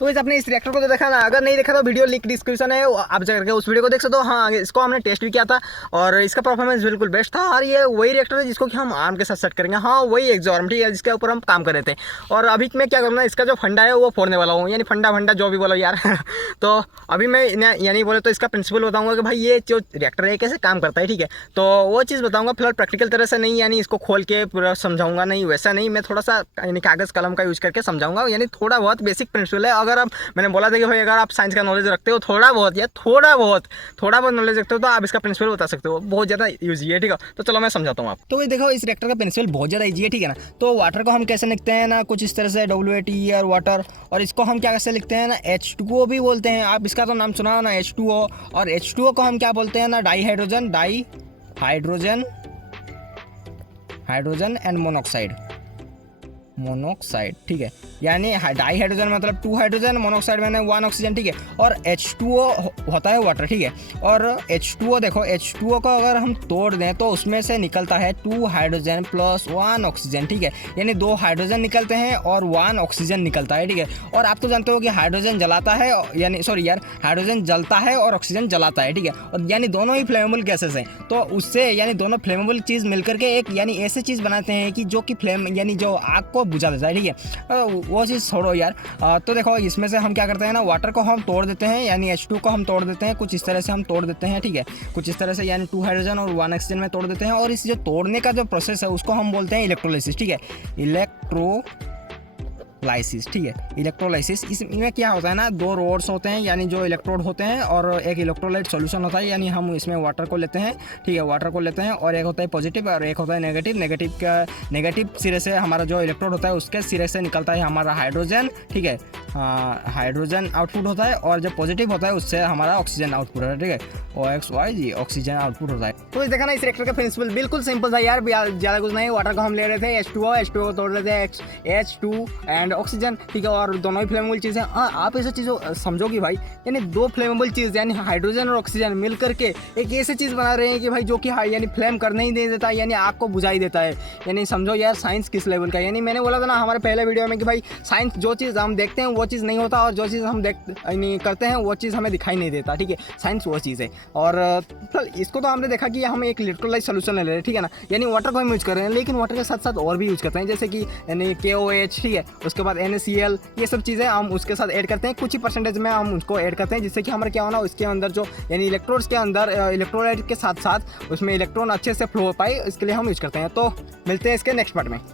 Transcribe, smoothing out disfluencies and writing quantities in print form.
तो वैसे आपने इस रिएक्टर को तो देखा ना, अगर नहीं देखा तो वीडियो लिंक डिस्क्रिप्शन है, आप जाकर उस वीडियो को देख सकते हो। हाँ, इसको हमने टेस्ट भी किया था और इसका परफॉर्मेंस बिल्कुल बेस्ट था। और ये वही रिएक्टर है जिसको कि हम आर्म के साथ सेट करेंगे। हाँ, वही एग्जॉर्म, ठीक है, जिसके ऊपर हम काम कर रहे थे। और अभी मैं क्या करूँगा, इसका जो फंडा है वो फोड़ने वाला हूँ, यानी फंडा जो भी बोलो यार तो अभी मैं यानी बोले तो इसका प्रिंसिपल बताऊँगा कि भाई ये जो रिएक्टर है कैसे काम करता है, ठीक है। तो वो चीज़ बताऊँगा, फिलहाल प्रैक्टिकल तरह से नहीं, यानी इसको खोल के पूरा समझाऊंगा नहीं, वैसा नहीं, मैं थोड़ा सा यानी कागज़ कलम का यूज़ करके समझाऊंगा, यानी थोड़ा बहुत बेसिक प्रिंसिपल है। अगर आप, मैंने बोला था कि भाई अगर आप साइंस का नॉलेज रखते हो थोड़ा बहुत नॉलेज रखते हो तो आप इसका प्रिंसिपल बता सकते हो। बहुत ज़्यादा ईजी है, ठीक है। तो चलो मैं समझाता हूँ आप। तो भाई देखो, इस रिएक्टर का प्रिंसिपल बहुत ज़्यादा ईजी है, ठीक है ना। तो वाटर को हम कैसे लिखते हैं ना, कुछ इस तरह से WATER वाटर, और इसको हम क्या कैसे लिखते हैं ना, H2O भी बोलते हैं। आप इसका तो नाम सुना ना, H2O। और H2O को हम क्या बोलते हैं ना, डाई हाइड्रोजन एंड मोनोक्साइड, ठीक है। यानी डाई हाइड्रोजन मतलब 2 हाइड्रोजन, मोनोक्साइड मैंने 1 ऑक्सीजन, ठीक है। और H2O होता है वाटर, ठीक है। और H2O देखो, H2O को अगर हम तोड़ दें तो उसमें से निकलता है 2 हाइड्रोजन प्लस 1 ऑक्सीजन, ठीक है। यानी 2 हाइड्रोजन निकलते हैं और 1 ऑक्सीजन निकलता है, ठीक है। और आप तो जानते हो कि हाइड्रोजन जलाता है, यानी सॉरी यार, हाइड्रोजन जलता है और ऑक्सीजन जलाता है, ठीक है। और यानी दोनों ही फ्लेमेबल गैसेस हैं। तो उससे यानी दोनों फ्लेमेबल चीज़ मिलकर के एक यानी ऐसी चीज़ बनाते हैं कि जो कि फ्लेम यानी जो आग को बुझा देता है, ठीक है। वो चीज़ छोड़ो यार। तो देखो, इसमें से हम क्या करते हैं ना, वाटर को हम तोड़ देते हैं, यानी H2 को हम तोड़ देते हैं, कुछ इस तरह से हम तोड़ देते हैं, ठीक है। कुछ इस तरह से यानी 2 हाइड्रोजन और 1 ऑक्सीजन में तोड़ देते हैं। और इस जो तोड़ने का जो प्रोसेस है उसको हम बोलते हैं इलेक्ट्रोलाइसिस, ठीक है। इलेक्ट्रोलाइसिस, ठीक है, इलेक्ट्रोलाइसिस। इसमें क्या होता है ना, 2 रोड्स होते हैं, यानी जो इलेक्ट्रोड होते हैं, और एक इलेक्ट्रोलाइट सॉल्यूशन होता है, यानी हम इसमें वाटर को लेते हैं, ठीक है, वाटर को लेते हैं। और एक होता है पॉजिटिव और एक होता है नेगेटिव। नेगेटिव सिरे से हमारा जो इलेक्ट्रोड होता है उसके सिरे से निकलता है हमारा हाइड्रोजन, ठीक है, हाइड्रोजन आउटपुट होता है। और जो पॉजिटिव होता है उससे हमारा ऑक्सीजन आउटपुट होता है, ठीक है, OXY ऑक्सीजन आउटपुट होता है। तो देखा ना, इस रिएक्टर का प्रिंसिपल बिल्कुल सिंपल था यार, ज़्यादा कुछ नहीं। वाटर को हम ले रहे थे, H2O को तोड़ रहे थे, H2 एंड ऑक्सीजन, ठीक है। और दोनों ही फ्लेमेबल चीज़ है। हाँ, आप ऐसी चीज़ों समझो कि भाई यानी 2 फ्लेमेबल चीज़ यानी हाइड्रोजन और ऑक्सीजन मिल करके एक ऐसी चीज़ बना रहे हैं कि भाई जो कि यानी फ्लेम करने ही नहीं देता, यानी आग को बुझा ही देता है। यानी समझो यार साइंस किस लेवल का। यानी मैंने बोला था ना हमारे पहले वीडियो में कि भाई साइंस जो चीज़ हम देखते हैं वो चीज़ नहीं होता, और जो चीज़ हम नहीं करते हैं वो चीज़ हमें दिखाई नहीं देता, ठीक है। साइंस वो चीज़ है। और इसको तो हमने देखा कि हम एक इलेक्ट्रोलाइट सोल्यूशन ले रहे हैं, ठीक है ना, यानी वाटर को हम यूज़ कर रहे हैं, लेकिन वाटर के साथ साथ और भी यूज़ करते हैं, जैसे कि यानी KOH, ठीक है, उसके बाद NaCl, ये सब चीज़ें हम उसके साथ ऐड करते हैं। कुछ ही परसेंटेज में हम उसको ऐड करते हैं, जिससे कि हमारा क्या होना, उसके अंदर जो यानी इलेक्ट्रोड्स के अंदर इलेक्ट्रोलाइट के साथ साथ उसमें इलेक्ट्रॉन अच्छे से फ्लो हो पाए, इसके लिए हम यूज़ करते हैं। तो मिलते हैं इसके नेक्स्ट पार्ट में।